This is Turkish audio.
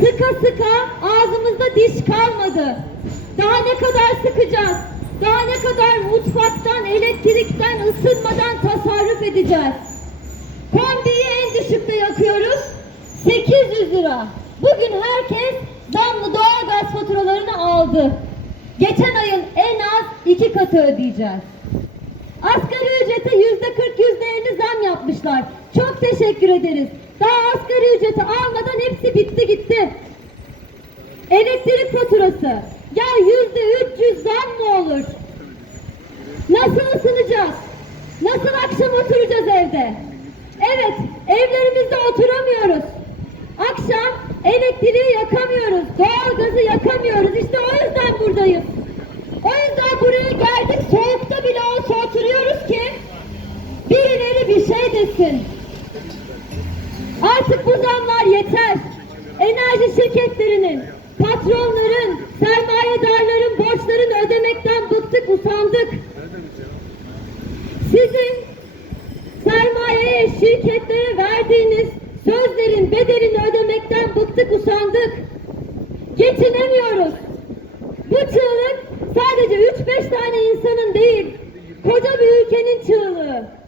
Sıka sıka ağzımızda diş kalmadı. Daha ne kadar sıkacağız? Daha ne kadar mutfaktan, elektrikten, ısınmadan tasarruf edeceğiz? Kombiyi en düşükte yakıyoruz. 800 lira. Bugün herkes zamlı doğalgaz faturalarını aldı. Geçen ayın en az iki katı ödeyeceğiz. Asgari ücrete yüzde 40 yüzde 50 zam yapmışlar. Çok teşekkür ederiz. Daha asgari ücreti hepsi bitti gitti. Elektrik faturası. Ya yüzde 300 zam mı olur? Nasıl ısınacağız? Nasıl akşam oturacağız evde? Evet, evlerimizde oturamıyoruz. Akşam elektriği yakamıyoruz, doğalgazı yakamıyoruz. İşte o yüzden buradayız. O yüzden buraya geldik, soğukta bile olsa oturuyoruz ki birileri bir şey desin. Artık bu zamlar yeter. Enerji şirketlerinin, patronların, sermayedarların borçlarını ödemekten bıktık, usandık. Sizin sermayeye, şirketlere verdiğiniz sözlerin bedelini ödemekten bıktık, usandık. Geçinemiyoruz. Bu çığlık sadece 3-5 tane insanın değil, koca bir ülkenin çığlığı.